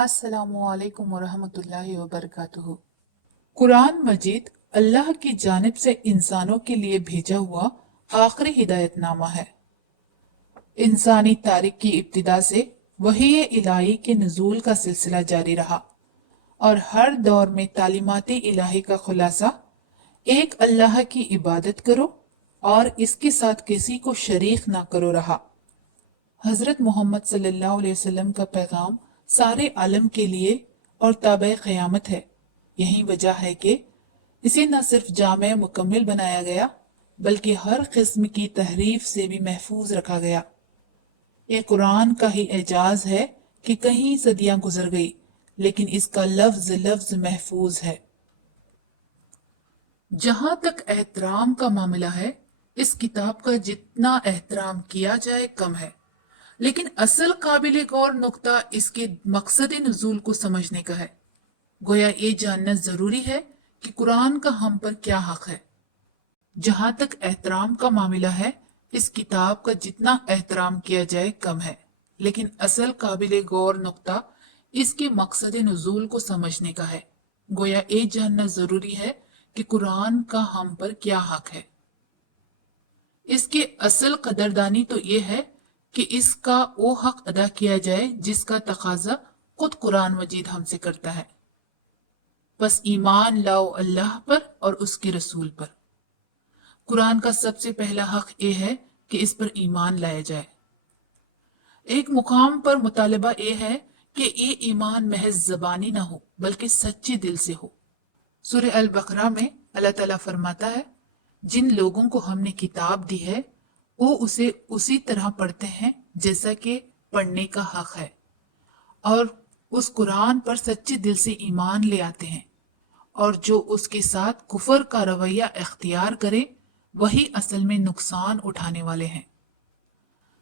अस्सलामु अलैकुम वरहमतुल्लाहि वबरकातुहू। कुरान मजीद अल्लाह की जानिब से इंसानों के लिए भेजा हुआ आखिरी हिदायतनामा है। इंसानी तारीख की इब्तिदा से वही इलाही के नुज़ूल का सिलसिला जारी रहा और हर दौर में तालीमात इलाही का खुलासा एक अल्लाह की इबादत करो और इसके साथ किसी को शरीक ना करो रहा। हजरत मोहम्मद सल्लल्लाहु अलैहि वसल्लम का पैगाम सारे आलम के लिए और ताबे क़यामत है। यही वजह है कि इसे न सिर्फ जामे मुकम्मिल बनाया गया बल्कि हर किस्म की तहरीफ से भी महफूज रखा गया। ये कुरान का ही एजाज है कि कहीं सदियां गुजर गई लेकिन इसका लफ्ज लफ्ज महफूज है। जहां तक एहतराम का मामला है, इस किताब का जितना एहतराम किया जाए कम है, लेकिन असल काबिल गौर नुक्ता इसके मकसद नुज़ूल को समझने का है। गोया ये जानना जरूरी है कि कुरान का हम पर क्या हक है। जहां तक एहतराम का मामला है, इस किताब का जितना एहतराम किया जाए कम है, लेकिन असल काबिल गौर नुक्ता इसके मकसद नुज़ूल को समझने का है। गोया ये जानना जरूरी है कि कुरान का हम पर क्या हक है। इसकी असल कदरदानी तो ये है कि इसका वो हक अदा किया जाए जिसका तकाजा खुद कुरान मजीद हमसे करता है। बस ईमान लाओ अल्लाह पर और उसके रसूल पर। कुरान का सबसे पहला हक ये है कि इस पर ईमान लाया जाए। एक मुकाम पर मुतालबा ये है कि ये ईमान महज जबानी ना हो बल्कि सच्चे दिल से हो। सूरह अल बकरा में अल्लाह ताला फरमाता है, जिन लोगों को हमने किताब दी है वो उसे उसी तरह पढ़ते हैं जैसा कि पढ़ने का हक है और उस कुरान पर सच्चे दिल से ईमान ले आते हैं, और जो उसके साथ कुफर का रवैया इख्तियार करे वही असल में नुकसान उठाने वाले हैं।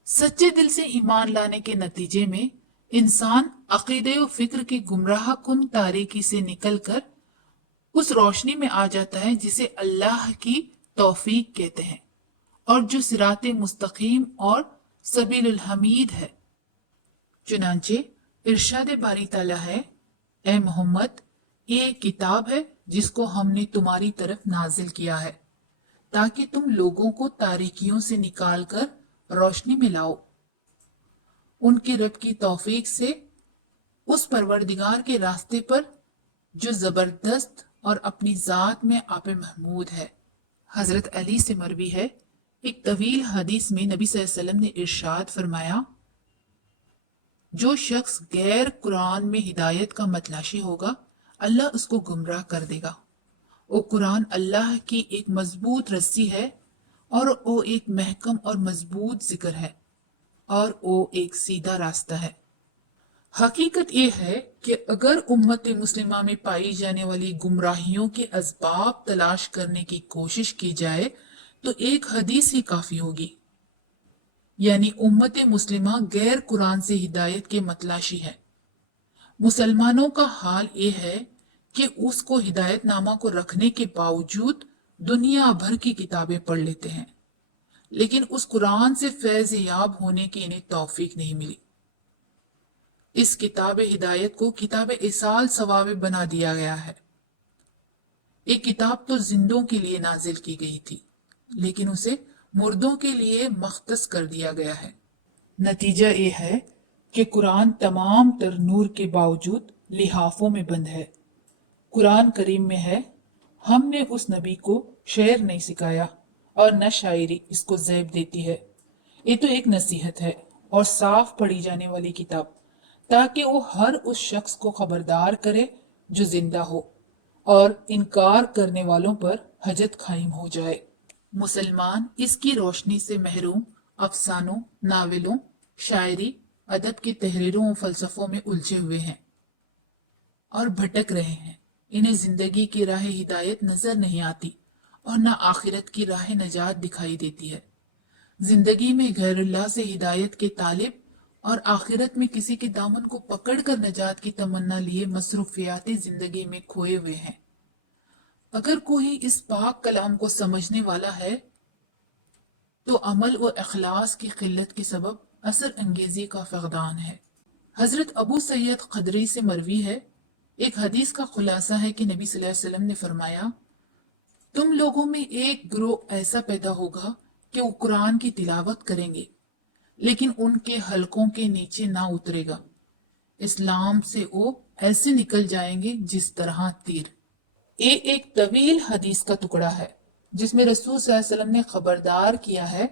सच्चे दिल से ईमान लाने के नतीजे में इंसान अकीदे व फिक्र की गुमराह कुन तारीकी से निकलकर उस रोशनी में आ जाता है जिसे अल्लाह की तौफीक कहते हैं और जो सिराते मुस्तकीम और सबीलुल हमीद है। चुनांचे इरशाद बारी ताला है, ए मोहम्मद, ये किताब है जिसको हमने तुम्हारी तरफ नाजिल किया है ताकि तुम लोगों को तारीकियों से निकालकर रोशनी में लाओ, उनके रब की तौफीक से उस परवरदिगार के रास्ते पर जो जबरदस्त और अपनी जात में आपे महमूद है। हजरत अली से मरवी है, एक तवील हदीस में नबी सल्लल्लाहु अलैहि वसल्लम ने इरशाद फरमाया, जो शख्स गैर कुरान में हिदायत का मतलाशी होगा अल्लाह उसको गुमराह कर देगा। वो कुरान अल्लाह की एक मजबूत रस्सी है और वो एक महकम और मजबूत जिक्र है और वो एक सीधा रास्ता है। हकीकत ये है कि अगर उम्मत मुस्लिमा में पाई जाने वाली गुमराहियों के असबाब तलाश करने की कोशिश की जाए तो एक हदीस ही काफी होगी, यानी उम्मत मुस्लिमा गैर कुरान से हिदायत के मतलाशी है। मुसलमानों का हाल ये है कि उसको हिदायतनामा को रखने के बावजूद दुनिया भर की किताबें पढ़ लेते हैं, लेकिन उस कुरान से फैज याब होने की इन्हें तौफीक नहीं मिली। इस किताब हिदायत को किताब इसाल सवाब बना दिया गया है। एक किताब तो जिंदों के लिए नाजिल की गई थी, लेकिन उसे मुर्दों के लिए मख्तस कर दिया गया है। नतीजा ये है कि कुरान तमाम तर नूर के बावजूद लिहाफों में बंद है। कुरान करीम में है, हमने उस नबी को शेर नहीं सिखाया और न शायरी इसको ज़ैब देती है। ये तो एक नसीहत है और साफ पढ़ी जाने वाली किताब, ताकि वो हर उस शख्स को खबरदार करे जो जिंदा हो और इनकार करने वालों पर हजत कायम हो जाए। मुसलमान इसकी रोशनी से महरूम अफसानों, नावलों, शायरी, अदब की तहरीरों और फलसफों में उलझे हुए हैं और भटक रहे हैं। इन्हें जिंदगी की राह हिदायत नजर नहीं आती और न आखिरत की राह नजात दिखाई देती है। जिंदगी में गैरुल्लाह से हिदायत के तालिब और आखिरत में किसी के दामन को पकड़कर नजात की तमन्ना लिए मसरूफियात जिंदगी में खोए हुए हैं। अगर कोई इस पाक कलाम को समझने वाला है तो अमल व अखलास की किल्लत के सबब असर अंगेजी का फकदान है। हजरत अबू सैयद खदरी से मरवी है, एक हदीस का खुलासा है कि नबी सल्लल्लाहु अलैहि वसल्लम ने फरमाया, तुम लोगों में एक ग्रोह ऐसा पैदा होगा कि वो कुरान की तिलावत करेंगे लेकिन उनके हलकों के नीचे ना उतरेगा। इस्लाम से वो ऐसे निकल जाएंगे जिस तरह तीर। ये एक तवील हदीस का टुकड़ा है जिसमें रसूल सल्लल्लाहु अलैहि वसल्लम ने खबरदार किया है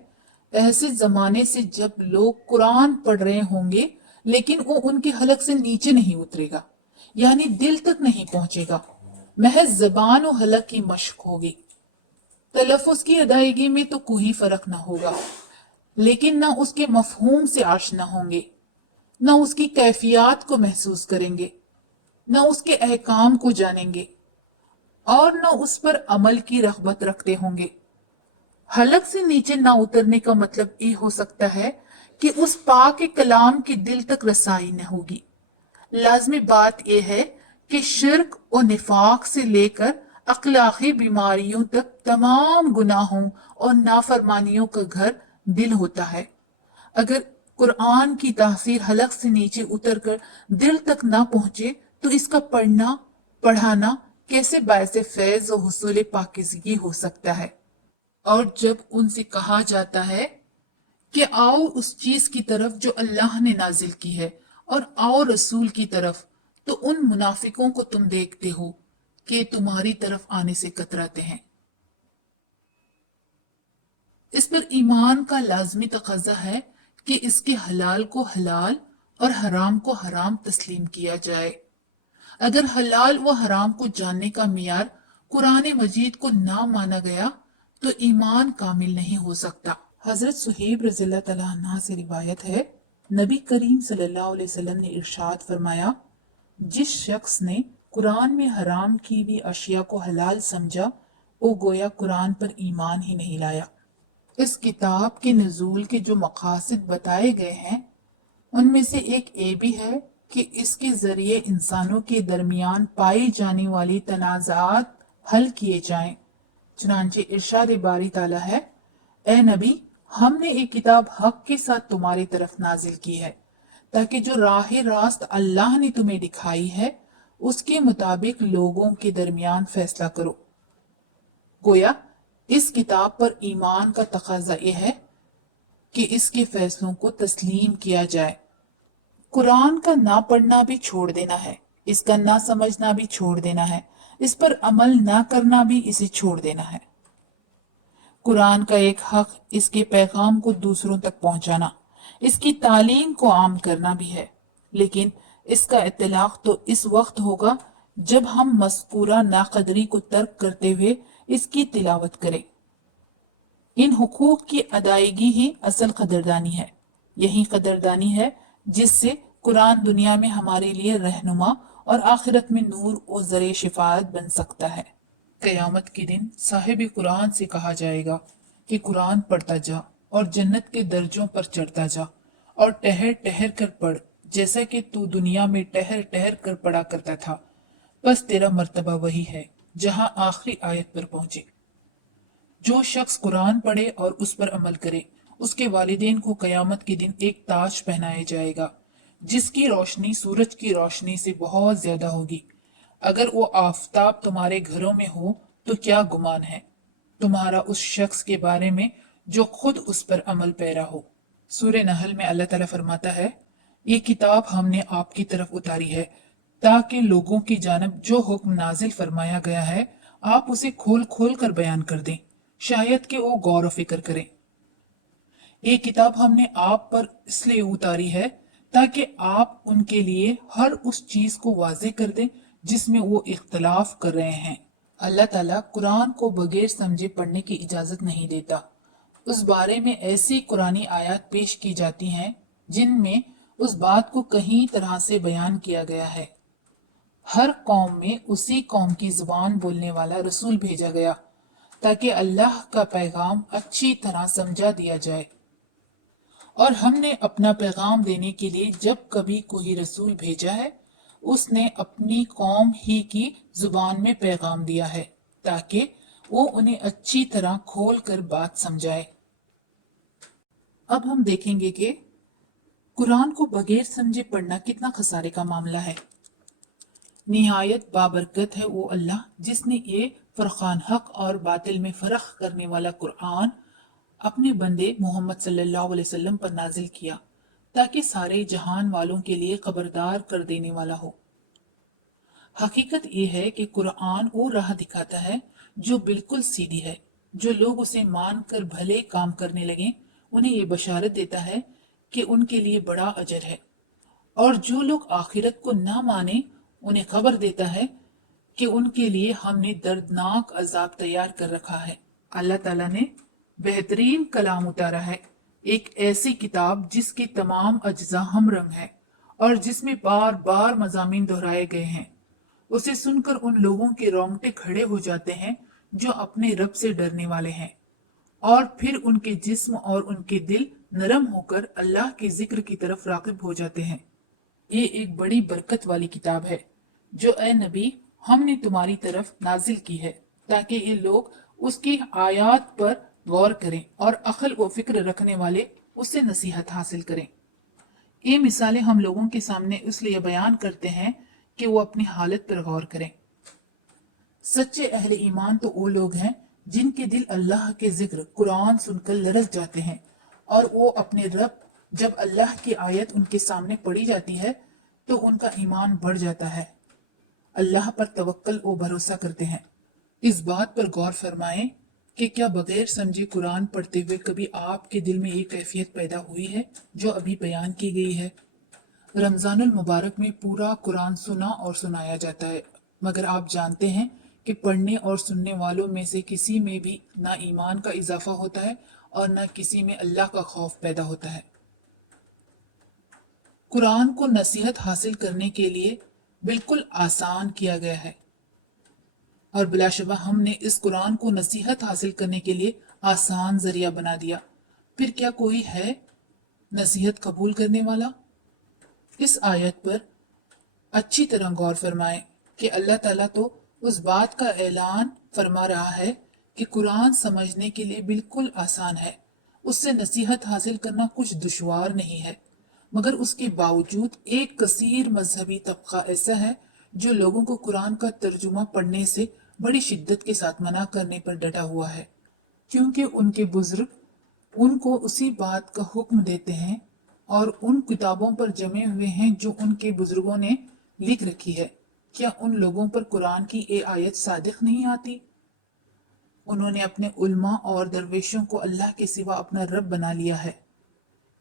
ऐसे जमाने से जब लोग कुरान पढ़ रहे होंगे लेकिन वो उनके हलक से नीचे नहीं उतरेगा, यानी दिल तक नहीं पहुंचेगा, महज जबान और हलक की मशक होगी। तलफ़ुज़ की अदायगी में तो कोई फर्क ना होगा, लेकिन ना उसके मफहूम से आशना होंगे, ना उसकी कैफियत को महसूस करेंगे, ना उसके अहकाम को जानेंगे और न उस पर अमल की रग़बत रखते होंगे। हलक से नीचे ना उतरने का मतलब ये हो सकता है कि उस पाक कलाम की दिल तक रसाई न होगी। लाजमी बात यह है कि शिर्क और निफाक से लेकर अखलाकी बीमारियों तक तमाम गुनाहों और नाफरमानियों का घर दिल होता है। अगर कुरान की तासीर हलक से नीचे उतरकर दिल तक ना पहुंचे तो इसका पढ़ना पढ़ाना कैसे बायसे फैज और हुसूल पाकीज़गी हो सकता है। और जब उनसे कहा जाता है कि आओ उस चीज की तरफ जो अल्लाह ने नाजिल की है और आओ रसूल की तरफ, तो उन मुनाफिकों को तुम देखते हो कि तुम्हारी तरफ आने से कतराते हैं। इस पर ईमान का लाजमी तकाजा है कि इसके हलाल को हलाल और हराम को हराम तस्लीम किया जाए। अगर हलाल व हराम को जानने का मियार कुरान मजीद को ना माना गया तो ईमान कामिल नहीं हो सकता। हजरत सुहेब रज़ियल्लाहु तआला अन्हा से रिवायत है, नबी करीम सल्लल्लाहु अलैहि वसल्लम ने इरशाद फरमाया, जिस शख्स ने कुरान में हराम की हुई अशिया को हलाल समझा वो गोया कुरान पर ईमान ही नहीं लाया। इस किताब के नुज़ूल के जो मकासद बताए गए हैं उनमें से एक ये भी है कि इसके जरिए इंसानों के दरमियान पाई जाने वाली तनाज़ात हल किए जाएं। चुनांचे इरशाद बारी ताला है, ए नबी, हमने एक किताब हक के साथ तुम्हारी तरफ नाजिल की है ताकि जो राह रास्त अल्लाह ने तुम्हें दिखाई है उसके मुताबिक लोगों के दरमियान फैसला करो। गोया इस किताब पर ईमान का तकाजा यह है कि इसके फैसलों को तस्लीम किया जाए। कुरान का ना पढ़ना भी छोड़ देना है, इसका ना समझना भी छोड़ देना है, इस पर अमल ना करना भी इसे छोड़ देना है। कुरान का एक हक इसके पैगाम को दूसरों तक पहुंचाना, इसकी तालीम को आम करना भी है, लेकिन इसका इत्तलाक तो इस वक्त होगा जब हम मज़कूरा नाकदरी को तर्क करते हुए इसकी तिलावत करें। इन हुकूक की अदायगी ही असल कदरदानी है। यही कदरदानी है जिससे कुरान दुनिया में हमारे लिए रहनुमा और आखिरत में नूर और ज़रे शिफाअत बन सकता है। क़यामत के दिन साहिब कुरान से कहा जाएगा कि कुरान पढ़ता जा और जन्नत के दर्जों पर चढ़ता जा और ठहर ठहर कर पढ़, जैसा कि तू दुनिया में ठहर ठहर कर पढ़ा करता था। बस तेरा मर्तबा वही है जहां आखिरी आयत पर पहुंचे। जो शख्स कुरान पढ़े और उस पर अमल करे उसके वालिदैन को कयामत के दिन एक ताज पहनाया जाएगा जिसकी रोशनी सूरज की रोशनी से बहुत ज्यादा होगी। अगर वो आफताब तुम्हारे घरों में हो तो क्या गुमान है तुम्हारा उस शख्स के बारे में जो खुद उस पर अमल पैरा हो। सूरह नहल में अल्लाह ताला फरमाता है, ये किताब हमने आपकी तरफ उतारी है ताकि लोगों की जानब जो हुक्म नाजिल फरमाया गया है आप उसे खोल खोल कर बयान कर दें, शायद कि वो गौर फिक्र करें। ये किताब हमने आप पर इसलिए उतारी है ताकि आप उनके लिए हर उस चीज को वाजे कर दें जिसमें वो इख्तलाफ कर रहे हैं। अल्लाह ताला कुरान को बगैर समझे पढ़ने की इजाजत नहीं देता। उस बारे में ऐसी कुरानी आयत पेश की जाती हैं जिनमें उस बात को कहीं तरह से बयान किया गया है। हर कौम में उसी कौम की जुबान बोलने वाला रसूल भेजा गया ताकि अल्लाह का पैगाम अच्छी तरह समझा दिया जाए। और हमने अपना पैगाम देने के लिए जब कभी कोई रसूल भेजा है उसने अपनी कौम ही की जुबान में पैगाम दिया है ताकि वो उन्हें अच्छी तरह खोल कर बात समझाए। अब हम देखेंगे कि कुरान को बगैर समझे पढ़ना कितना खसारे का मामला है। निहायत बाबरकत है वो अल्लाह जिसने ये फरकान हक और बातिल में फर्क करने वाला कुरान अपने बंदे मोहम्मद सल्लल्लाहु अलैहि वसल्लम पर नाजिल किया ताकि सारे जहान वालों के लिए खबरदार कर देने वाला हो। हकीकत ये है कि कुरान वो राह दिखाता है जो बिल्कुल सीधी है। जो लोग उसे मान कर भले काम करने लगे उन्हें ये बशारत देता है कि उनके लिए बड़ा अजर है, और जो लोग आखिरत को ना माने उन्हें खबर देता है कि उनके लिए हमने दर्दनाक अजाब तैयार कर रखा है। अल्लाह ताला ने बेहतरीन कलाम उतारा है, एक ऐसी किताब जिसके तमाम अज्जा हम रंग है और जिसमें बार बार मजामीन दोहराए गए हैं। उसे सुनकर उन लोगों के रोंगटे खड़े हो जाते हैं जो अपने रब से डरने वाले हैं, और फिर उनके जिस्म और उनके दिल नरम होकर अल्लाह के जिक्र की तरफ राग़िब हो जाते हैं। ये एक बड़ी बरकत वाली किताब है जो ए नबी हमने तुम्हारी तरफ नाजिल की है ताकि ये लोग उसकी आयात पर गौर करें और अक्ल व फिक्र रखने वाले उससे नसीहत हासिल करें। ये मिसालें हम लोगों के सामने इसलिए बयान करते हैं कि वो अपनी हालत पर गौर करें। सच्चे अहले ईमान तो वो लोग हैं जिनके दिल अल्लाह के जिक्र कुरान सुनकर लरस जाते हैं और वो अपने रब जब अल्लाह की आयत उनके सामने पढ़ी जाती है तो उनका ईमान बढ़ जाता है, अल्लाह पर तवक्कल और भरोसा करते हैं। इस बात पर गौर फरमाएं कि क्या बगैर समझे कुरान पढ़ते हुए कभी आपके दिल में ये कैफियत पैदा हुई है जो अभी बयान की गई है। रमजानुल मुबारक में पूरा कुरान सुना और सुनाया जाता है, मगर आप जानते हैं कि पढ़ने और सुनने वालों में से किसी में भी ना ईमान का इजाफा होता है और ना किसी में अल्लाह का खौफ पैदा होता है। कुरान को नसीहत हासिल करने के लिए बिल्कुल आसान किया गया है और बिलाशुबा हमने इस कुरान को नसीहत हासिल करने के लिए आसान जरिया बना दिया। फिर क्या कोई है नसीहत कबूल करने वाला? इस आयत पर अच्छी तरह गौर फरमाएं कि अल्लाह ताला तो उस बात का ऐलान फरमा रहा है कि कुरान समझने के लिए बिल्कुल आसान है, उससे नसीहत हासिल करना कुछ दुश्वार नहीं है, मगर उसके बावजूद एक कसीर मजहबी तबका ऐसा है जो लोगों को कुरान का तर्जुमा पढ़ने से बड़ी शिद्दत के साथ मना करने पर डटा हुआ है, क्योंकि उनके बुजुर्ग उनको उसी बात का हुक्म देते हैं और उन किताबों पर जमे हुए हैं जो उनके बुजुर्गों ने लिख रखी है। क्या उन लोगों पर कुरान की ये आयत सादिक नहीं आती? उन्होंने अपने उल्मा और दरवेशों को अल्लाह के सिवा अपना रब बना लिया है,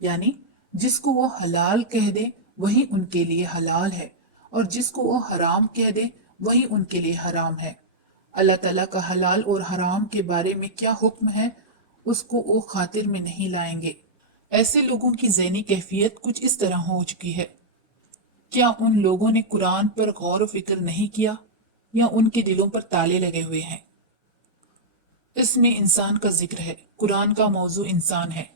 यानी जिसको वो हलाल कह दे वही उनके लिए हलाल है और जिसको वो हराम कह दे वही उनके लिए हराम है। अल्लाह ताला का हलाल और हराम के बारे में क्या हुक्म है उसको वो खातिर में नहीं लाएंगे। ऐसे लोगों की ज़हनी कैफियत कुछ इस तरह हो चुकी है। क्या उन लोगों ने कुरान पर गौर व फिक्र नहीं किया या उनके दिलों पर ताले लगे हुए हैं? इसमें इंसान का जिक्र है, कुरान का मौजू इंसान है।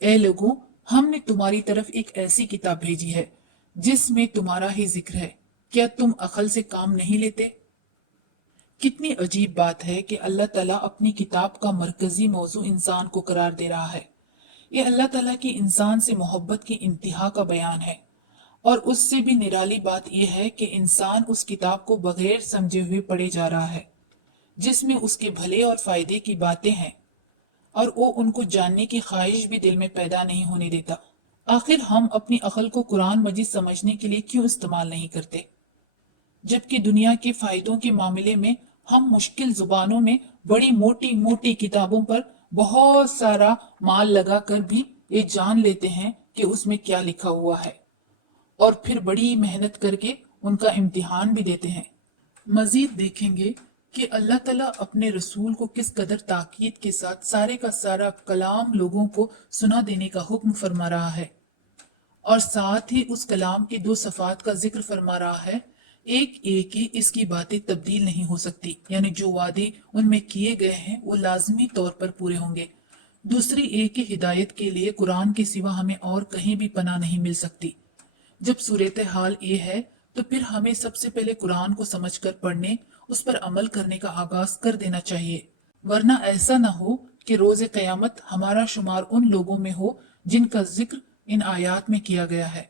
ए लोगों, हमने तुम्हारी तरफ एक ऐसी किताब भेजी है जिसमें तुम्हारा ही जिक्र है, क्या तुम अकल से काम नहीं लेते? कितनी अजीब बात है कि अल्लाह ताला अपनी किताब का मरकजी मौजू इंसान को करार दे रहा है। ये अल्लाह ताला की इंसान से मोहब्बत की इंतहा का बयान है, और उससे भी निराली बात यह है कि इंसान उस किताब को बगैर समझे हुए पढ़े जा रहा है जिसमें उसके भले और फायदे की बातें हैं, और वो उनको जानने की ख्वाहिश भी दिल में पैदा नहीं होने देता। आखिर हम अपनी अकल को कुरान मजीद समझने के लिए क्यों इस्तेमाल नहीं करते, जबकि दुनिया के फायदों के मामले में हम मुश्किल जुबानों में बड़ी मोटी मोटी किताबों पर बहुत सारा माल लगाकर भी ये जान लेते हैं कि उसमें क्या लिखा हुआ है, और फिर बड़ी मेहनत करके उनका इम्तिहान भी देते हैं। मजीद देखेंगे कि अल्लाह ताला अपने रसूल को किस कदर ताकीद के साथ सारे का सारा कलाम लोगों को सुना देने का हुक्म फरमा रहा है, और साथ ही उस कलाम के दो सफ़ात का जिक्र फरमा रहा है। एक ये कि इसकी बातें तब्दील नहीं हो सकती, यानी जो वादे उनमें किए गए हैं वो लाजमी तौर पर पूरे होंगे। दूसरी ये कि हिदायत के लिए कुरान के सिवा हमें और कहीं भी पनाह नहीं मिल सकती। जब सूरत हाल ये है तो फिर हमें सबसे पहले कुरान को समझकर पढ़ने, उस पर अमल करने का आगाज कर देना चाहिए, वरना ऐसा न हो कि रोज़े क़यामत हमारा शुमार उन लोगों में हो जिनका जिक्र इन आयात में किया गया है।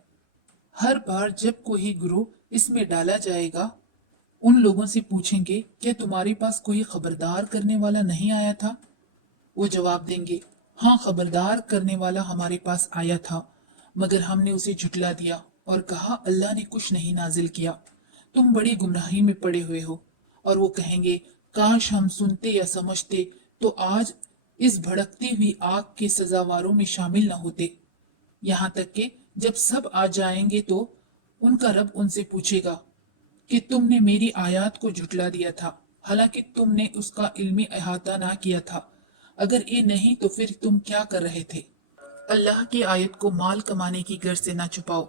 हर बार जब कोई गुरुह इसमें डाला जाएगा, उन लोगों से पूछेंगे, क्या तुम्हारे पास कोई खबरदार करने वाला नहीं आया था? वो जवाब देंगे, हाँ, खबरदार करने वाला हमारे पास आया था, मगर हमने उसे झुटला दिया और कहा अल्लाह ने कुछ नहीं नाजिल किया, तुम बड़ी गुमराही में पड़े हुए हो। और वो कहेंगे, काश हम सुनते या समझते तो आज इस भड़कती हुई आग के सजावारों में शामिल न होते। यहाँ तक कि जब सब आ जाएंगे तो उनका रब उनसे पूछेगा कि तुमने मेरी आयत को झुटला दिया था, हालांकि तुमने उसका इल्मी अहाता ना किया था। अगर ये नहीं तो फिर तुम क्या कर रहे थे? अल्लाह की आयत को माल कमाने की गर्ज से ना छुपाओ।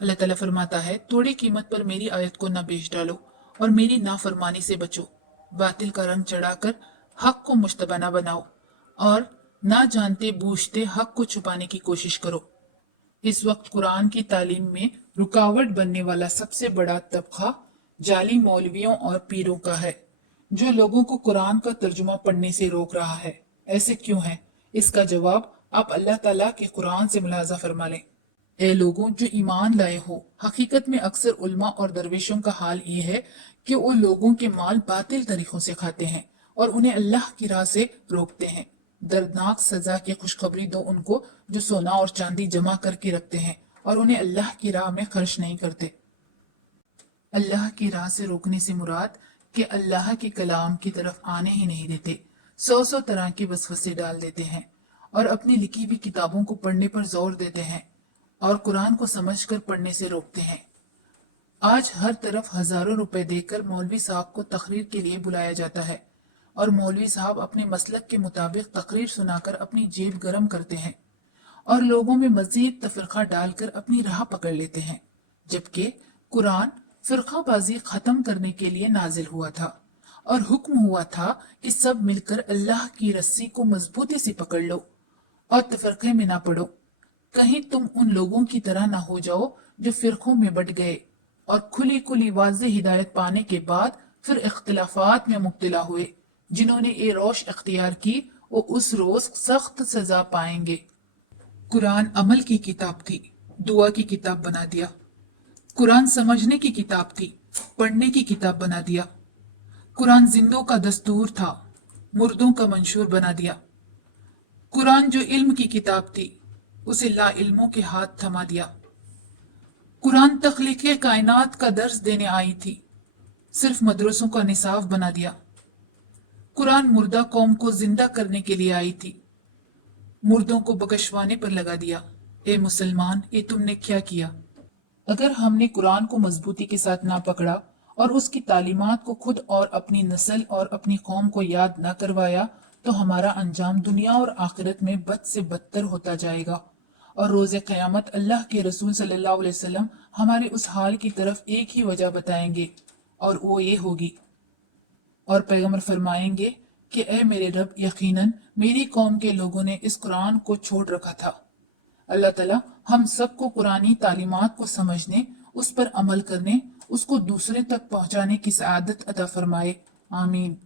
अल्लाह ताला फरमाता है, थोड़ी कीमत पर मेरी आयत को ना बेच डालो और मेरी नाफरमानी से बचो। बातिल का रंग चढ़ाकर हक को मुश्तबा ना बनाओ और ना जानते बूझते हक को छुपाने की कोशिश करो। इस वक्त कुरान की तालीम में रुकावट बनने वाला सबसे बड़ा तबका जाली मौलवियों और पीरों का है, जो लोगों को कुरान का तर्जुमा पढ़ने से रोक रहा है। ऐसे क्यों है? इसका जवाब आप अल्लाह ताला के कुरान से मुलाजा फरमा लें। ए लोगों जो ईमान लाए हो, हकीकत में अक्सर उल्मा और दरवेशों का हाल ये है कि वो लोगों के माल बातिल तरीकों से खाते हैं और उन्हें अल्लाह की राह से रोकते हैं। दर्दनाक सजा की खुशखबरी दो उनको जो सोना और चांदी जमा करके रखते हैं और उन्हें अल्लाह की राह में खर्च नहीं करते। अल्लाह की राह से रोकने से मुराद कि अल्लाह के कलाम की तरफ आने ही नहीं देते, सौ तरह की वसवसे डाल देते हैं और अपनी लिखी हुई किताबों को पढ़ने पर जोर देते हैं और कुरान को समझकर पढ़ने से रोकते हैं। आज हर तरफ हजारों रुपए देकर मौलवी साहब को तकरीर के लिए बुलाया जाता है और मौलवी साहब अपने मसलक के मुताबिक तकरीर सुनाकर अपनी जेब गर्म करते हैं और लोगों में मजीद तफरका डालकर अपनी राह पकड़ लेते हैं, जबकि कुरान फिरकाबाजी खत्म करने के लिए नाजिल हुआ था और हुक्म हुआ था कि सब मिलकर अल्लाह की रस्सी को मजबूती से पकड़ लो और तफरके में ना पड़ो। कहीं तुम उन लोगों की तरह ना हो जाओ जो फिरकों में बट गए और खुली खुली वाज़ेह हिदायत पाने के बाद फिर इख्तिलाफात में मुब्तला हुए। जिन्होंने ये रोश अख्तियार की वो उस रोज सख्त सजा पाएंगे। कुरान अमल की किताब थी, दुआ की किताब बना दिया। कुरान समझने की किताब थी, पढ़ने की किताब बना दिया। कुरान जिंदों का दस्तूर था, मुर्दों का मंशूर बना दिया। कुरान जो इल्म की किताब थी, उसे ला इल्मों के हाथ थमा दिया। कुरान तख्लीक़े कायनात का दर्स देने आई थी, सिर्फ मदरसों का निसाब बना दिया। कुरान मुर्दा कौम को जिंदा करने के लिए आई थी, मुर्दों को बकशवाने पर लगा दिया। ए मुसलमान, ये तुमने क्या किया? अगर हमने कुरान को मजबूती के साथ ना पकड़ा और उसकी तालीमात को खुद और अपनी नस्ल और अपनी कौम को याद ना करवाया तो हमारा अंजाम दुनिया और आखिरत में बद से बदतर होता जाएगा और रोज़े क़यामत अल्लाह के रसूल सल्लल्लाहु अलैहि वसल्लम हमारे उस हाल की तरफ एक ही वजह बताएंगे और वो ये होगी, और पैगंबर फरमाएंगे कि ए मेरे रब, यकीनन मेरी कौम के लोगों ने इस कुरान को छोड़ रखा था। अल्लाह ताला हम सबको कुरानी तालीमात को समझने, उस पर अमल करने, उसको दूसरे तक पहुंचाने की सआदत अता फरमाए। आमीन।